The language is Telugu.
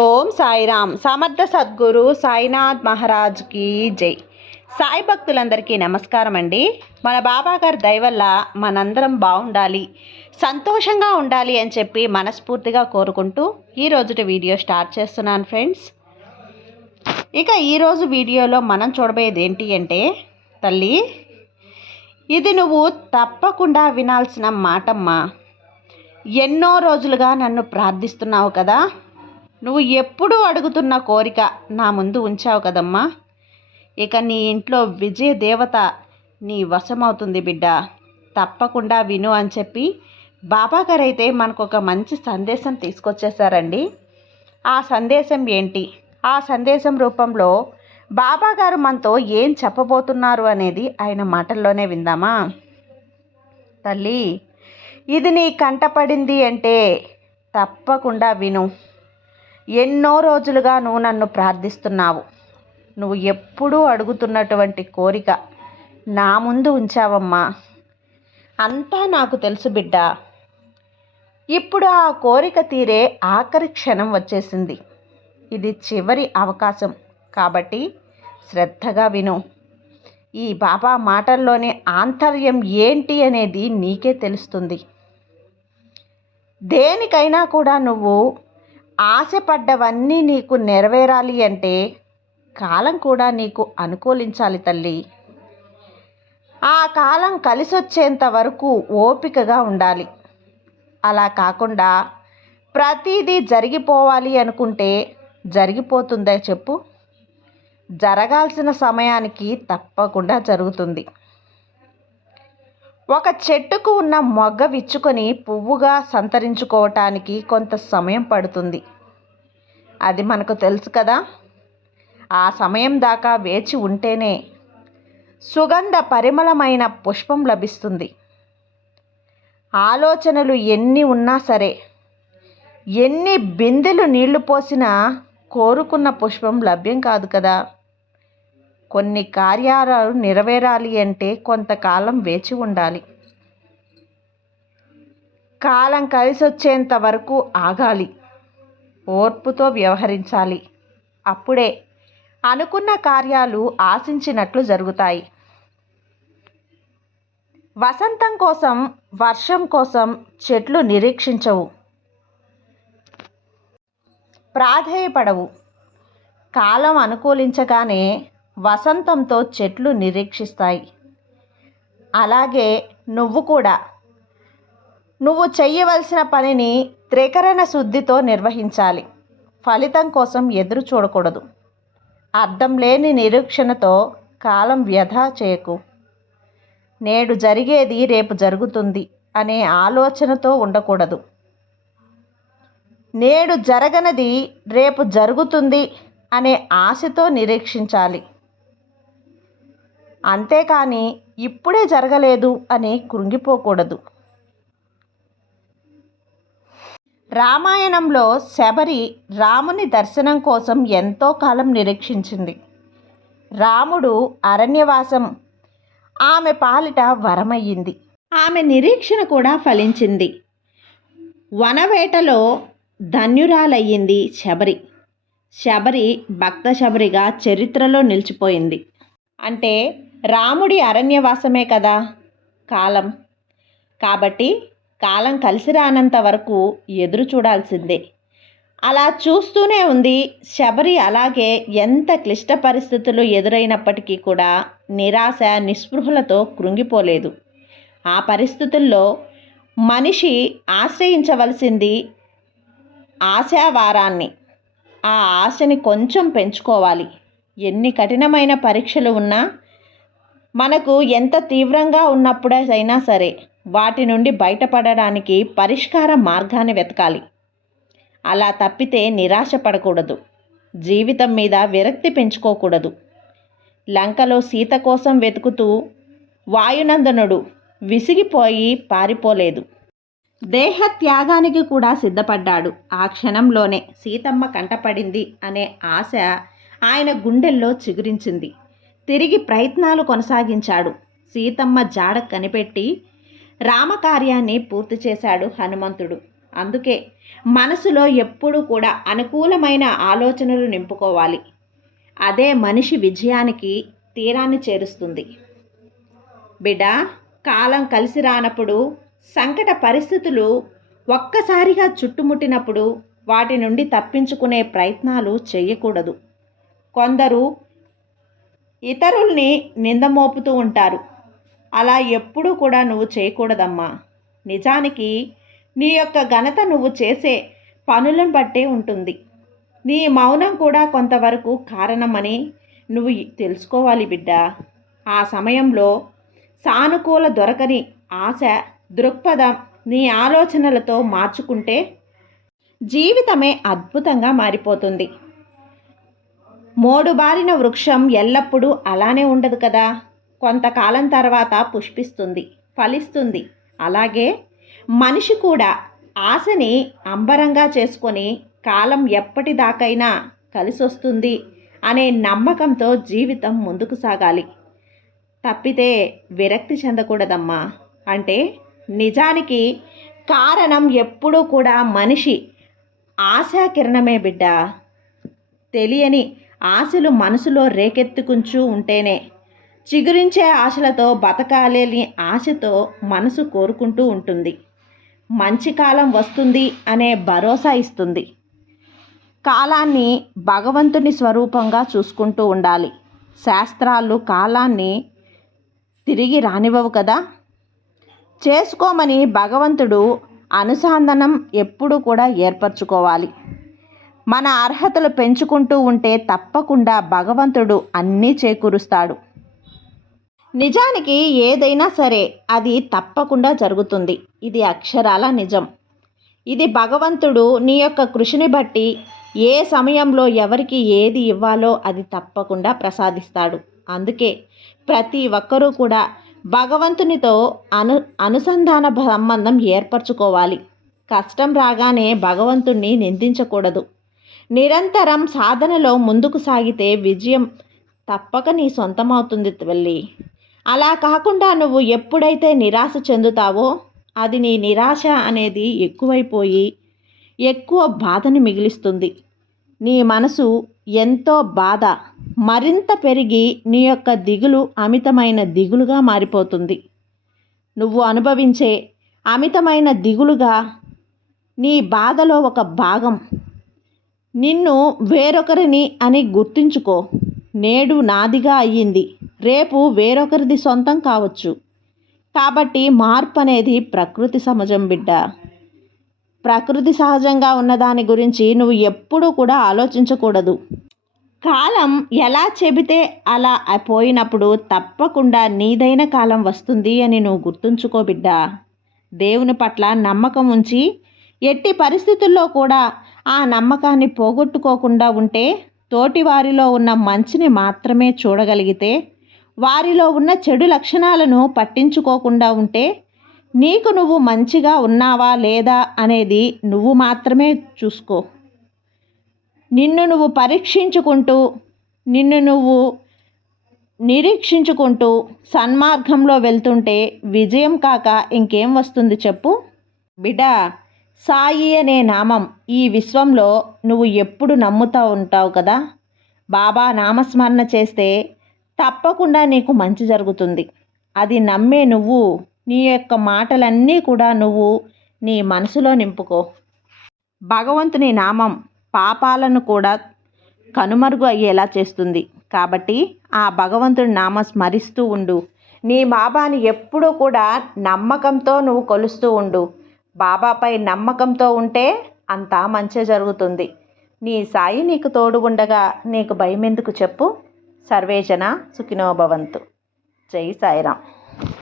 ఓం సాయిరామ్. సమర్థ సద్గురు సాయినాథ్ మహారాజ్కి జై. సాయి భక్తులందరికీ నమస్కారం అండి. మన బాబా గారి దయ వల్ల మనందరం బాగుండాలి, సంతోషంగా ఉండాలి అని చెప్పి మనస్ఫూర్తిగా కోరుకుంటూ ఈరోజుటి వీడియో స్టార్ట్ చేస్తున్నాను ఫ్రెండ్స్. ఇక ఈరోజు వీడియోలో మనం చూడబోయేది ఏంటి అంటే, తల్లి ఇది నువ్వు తప్పకుండా వినాల్సిన మాటమ్మా. ఎన్నో రోజులుగా నన్ను ప్రార్థిస్తున్నావు కదా, నువ్వు ఎప్పుడూ అడుగుతున్న కోరిక నా ముందు ఉంచావు కదమ్మా. ఇక నీ ఇంట్లో విజయ దేవత నీ వశమవుతుంది బిడ్డ, తప్పకుండా విను అని చెప్పి బాబా గారు అయితే మనకు ఒక మంచి సందేశం తీసుకొచ్చేసారండి. ఆ సందేశం ఏంటి, ఆ సందేశం రూపంలో బాబా గారు మనతో ఏం చెప్పబోతున్నారు అనేది ఆయన మాటల్లోనే విందామా. తల్లి ఇది నీ కంటపడింది అంటే తప్పకుండా విను. ఎన్నో రోజులుగా నువ్వు నన్ను ప్రార్థిస్తున్నావు, నువ్వు ఎప్పుడూ అడుగుతున్నటువంటి కోరిక నా ముందు ఉంచావమ్మా. అంతా నాకు తెలుసు బిడ్డ. ఇప్పుడు ఆ కోరిక తీరే ఆఖరి క్షణం వచ్చేసింది. ఇది చివరి అవకాశం కాబట్టి శ్రద్ధగా విను. ఈ బాబా మాటల్లోనే ఆంతర్యం ఏంటి అనేది నీకే తెలుస్తుంది. దేనికైనా కూడా నువ్వు ఆశపడ్డవన్నీ నీకు నెరవేరాలి అంటే కాలం కూడా నీకు అనుకూలించాలి తల్లి. ఆ కాలం కలిసొచ్చేంత వరకు ఓపికగా ఉండాలి. అలా కాకుండా ప్రతిదీ జరిగిపోవాలి అనుకుంటే జరిగిపోతుందే చెప్పు? జరగాల్సిన సమయానికి తప్పకుండా జరుగుతుంది. ఒక చెట్టుకు ఉన్న మొగ్గ విచ్చుకొని పువ్వుగా సంతరించుకోవటానికి కొంత సమయం పడుతుంది. అది మనకు తెలుసు కదా. ఆ సమయం దాకా వేచి ఉంటేనే సుగంధ పరిమళమైన పుష్పం లభిస్తుంది. ఆలోచనలు ఎన్ని ఉన్నా సరే, ఎన్ని బిందెలు నీళ్లు పోసినా కోరుకున్న పుష్పం లభ్యం కాదు కదా. కొన్ని కార్యాలు నెరవేరాలి అంటే కొంతకాలం వేచి ఉండాలి. కాలం కలిసొచ్చేంత వరకు ఆగాలి, ఓర్పుతో వ్యవహరించాలి. అప్పుడే అనుకున్న కార్యాలు ఆశించినట్లు జరుగుతాయి. వసంతం కోసం, వర్షం కోసం చెట్లు నిరీక్షించవు, ప్రాధేయపడవు. కాలం అనుకూలించగానే వసంతంతో చెట్లు నిరీక్షిస్తాయి. అలాగే నువ్వు కూడా నువ్వు చెయ్యవలసిన పనిని త్రికరణ శుద్ధితో నిర్వహించాలి. ఫలితం కోసం ఎదురు చూడకూడదు. అర్థం లేని నిరీక్షణతో కాలం వ్యధా చేయకు. నేడు జరిగేది రేపు జరుగుతుంది అనే ఆలోచనతో ఉండకూడదు. నేడు జరగనది రేపు జరుగుతుంది అనే ఆశతో నిరీక్షించాలి. అంతేకాని ఇప్పుడే జరగలేదు అని కృంగిపోకూడదు. రామాయణంలో శబరి రాముని దర్శనం కోసం ఎంతో కాలం నిరీక్షించింది. రాముడు అరణ్యవాసం ఆమె పాలిట వరమయ్యింది. ఆమె నిరీక్షణ కూడా ఫలించింది. వనవేటలో ధన్యురాలయ్యింది శబరి. శబరి భక్త శబరిగా చరిత్రలో నిలిచిపోయింది. అంటే రాముడి అరణ్యవాసమే కదా కాలం. కాబట్టి కాలం కలిసి రానంత వరకు ఎదురు చూడాల్సిందే. అలా చూస్తూనే ఉంది శబరి. అలాగే ఎంత క్లిష్ట పరిస్థితులు ఎదురైనప్పటికీ కూడా నిరాశ నిస్పృహలతో కృంగిపోలేదు. ఆ పరిస్థితుల్లో మనిషి ఆశ్రయించవలసింది ఆశావారాన్ని. ఆ ఆశని కొంచెం పెంచుకోవాలి. ఎన్ని కఠినమైన పరీక్షలు ఉన్నా, మనకు ఎంత తీవ్రంగా ఉన్నప్పుడైనా సరే వాటి నుండి బయటపడడానికి పరిష్కార మార్గాన్ని వెతకాలి. అలా తప్పితే నిరాశ పడకూడదు. జీవితం మీద విరక్తి పెంచుకోకూడదు. లంకలో సీత కోసం వెతుకుతూ వాయునందనుడు విసిగిపోయి పారిపోలేదు. దేహ త్యాగానికి కూడా సిద్ధపడ్డాడు. ఆ క్షణంలోనే సీతమ్మ కంటపడింది అనే ఆశ ఆయన గుండెల్లో చిగురించింది. తిరిగి ప్రయత్నాలు కొనసాగించాడు. సీతమ్మ జాడ కనిపెట్టి రామకార్యాన్ని పూర్తి చేశాడు హనుమంతుడు. అందుకే మనసులో ఎప్పుడూ కూడా అనుకూలమైన ఆలోచనలు నింపుకోవాలి. అదే మనిషి విజయానికి తీరాన్ని చేరుస్తుంది. బిడ్డ, కాలం కలిసి రానప్పుడు, సంకట పరిస్థితులు ఒక్కసారిగా చుట్టుముట్టినప్పుడు వాటి నుండి తప్పించుకునే ప్రయత్నాలు చేయకూడదు. కొందరు ఇతరుల్ని నిందమోపుతూ ఉంటారు. అలా ఎప్పుడూ కూడా నువ్వు చేయకూడదమ్మా. నిజానికి నీ యొక్క ఘనత నువ్వు చేసే పనులను బట్టే ఉంటుంది. నీ మౌనం కూడా కొంతవరకు కారణమని నువ్వు తెలుసుకోవాలి బిడ్డ. ఆ సమయంలో సానుకూల దొరకని ఆశ దృక్పథం నీ ఆలోచనలతో మార్చుకుంటే జీవితమే అద్భుతంగా మారిపోతుంది. మోడుబారిన వృక్షం ఎల్లప్పుడూ అలానే ఉండదు కదా. కొంతకాలం తర్వాత పుష్పిస్తుంది, ఫలిస్తుంది. అలాగే మనిషి కూడా ఆశని అంబరంగా చేసుకొని కాలం ఎప్పటిదాకైనా కలిసొస్తుంది అనే నమ్మకంతో జీవితం ముందుకు సాగాలి. తప్పితే విరక్తి చెందకూడదమ్మా. అంటే నిజానికి కారణం ఎప్పుడూ కూడా మనిషి ఆశాకిరణమే బిడ్డ. తెలియని ఆశలు మనసులో రేకెత్తుకుంటూ ఉంటేనే చిగురించే ఆశలతో బతకాలేని ఆశతో మనసు కోరుకుంటూ ఉంటుంది. మంచి కాలం వస్తుంది అనే భరోసా ఇస్తుంది. కాలాన్ని భగవంతుని స్వరూపంగా చూసుకుంటూ ఉండాలి. శాస్త్రాలు కాలాన్ని తిరిగి రానివ్వవు కదా. చేసుకోమని భగవంతుడు అనుసంధానం ఎప్పుడూ కూడా ఏర్పరచుకోవాలి. మన అర్హతలు పెంచుకుంటూ ఉంటే తప్పకుండా భగవంతుడు అన్నీ చేకూరుస్తాడు. నిజానికి ఏదైనా సరే అది తప్పకుండా జరుగుతుంది. ఇది అక్షరాల నిజం. ఇది భగవంతుడు నీ యొక్క కృషిని బట్టి ఏ సమయంలో ఎవరికి ఏది ఇవ్వాలో అది తప్పకుండా ప్రసాదిస్తాడు. అందుకే ప్రతి ఒక్కరూ కూడా భగవంతునితో అనుసంధాన సంబంధం ఏర్పరచుకోవాలి. కష్టం రాగానే భగవంతుణ్ణి నిందించకూడదు. నిరంతరం సాధనలో ముందుకు సాగితే విజయం తప్పక నీ సొంతమవుతుంది తల్లి. అలా కాకుండా నువ్వు ఎప్పుడైతే నిరాశ చెందుతావో అది నీ నిరాశ అనేది ఎక్కువైపోయి ఎక్కువ బాధని మిగిలిస్తుంది. నీ మనసు ఎంతో బాధ మరింత పెరిగి నీ యొక్క దిగులు అమితమైన దిగులుగా మారిపోతుంది. నువ్వు అనుభవించే అమితమైన దిగులుగా నీ బాధలో ఒక భాగం నిన్ను వేరొకరిని అని గుర్తుంచుకో. నేడు నాదిగా అయ్యింది, రేపు వేరొకరిది సొంతం కావచ్చు. కాబట్టి మార్పు అనేది ప్రకృతి సహజం బిడ్డ. ప్రకృతి సహజంగా ఉన్నదాని గురించి నువ్వు ఎప్పుడూ కూడా ఆలోచించకూడదు. కాలం ఎలా చెబితే అలా పోయినప్పుడు తప్పకుండా నీదైన కాలం వస్తుంది అని నువ్వు గుర్తుంచుకో బిడ్డ. దేవుని పట్ల నమ్మకం ఉంచి ఎట్టి పరిస్థితుల్లో కూడా ఆ నమ్మకాన్ని పోగొట్టుకోకుండా ఉంటే, తోటి వారిలో ఉన్న మంచిని మాత్రమే చూడగలిగితే, వారిలో ఉన్న చెడు లక్షణాలను పట్టించుకోకుండా ఉంటే, నీకు నువ్వు మంచిగా ఉన్నావా లేదా అనేది నువ్వు మాత్రమే చూసుకో. నిన్ను నువ్వు పరీక్షించుకుంటూ, నిన్ను నువ్వు నిరీక్షించుకుంటూ సన్మార్గంలో వెళ్తుంటే విజయం కాక ఇంకేం వస్తుంది చెప్పు బిడ్డ. సాయి అనే నామం ఈ విశ్వంలో నువ్వు ఎప్పుడు నమ్ముతూ ఉంటావు కదా. బాబా నామస్మరణ చేస్తే తప్పకుండా నీకు మంచి జరుగుతుంది. అది నమ్మే నువ్వు నీ యొక్క మాటలన్నీ కూడా నువ్వు నీ మనసులో నింపుకో. భగవంతుని నామం పాపాలను కూడా కనుమరుగు అయ్యేలా చేస్తుంది. కాబట్టి ఆ భగవంతుని నామం స్మరిస్తూ ఉండు. నీ బాబాని ఎప్పుడూ కూడా నమ్మకంతో నువ్వు కొలుస్తూ ఉండు. బాబాపై నమ్మకంతో ఉంటే అంతా మంచి జరుగుతుంది. నీ సాయి నీకు తోడు ఉండగా నీకు భయం ఎందుకు చెప్పు. సర్వేజన సుఖినో భవంతు. జై సాయిరాం.